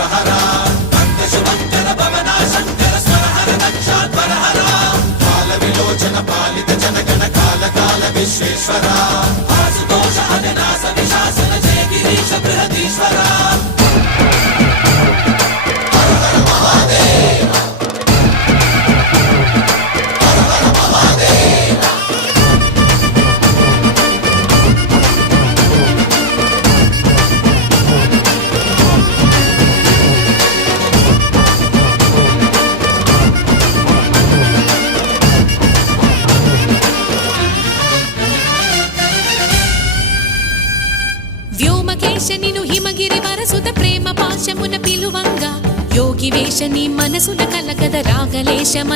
సురహర శుభంకర భవనా శంకర స్వరహర దక్షాధ్వరహర కాల విలోచన పాలిత జనగణ కాల కాల విశ్వేశ్వర ఆశుతోష అవినాశ విశాసన జయ గిరీశ బృహదీశ్వర నిను హిమగిరి వరసుత ప్రేమ పాశమున పిలువంగా యోగి వేష నీ మనసున కలగద రాగలేశమ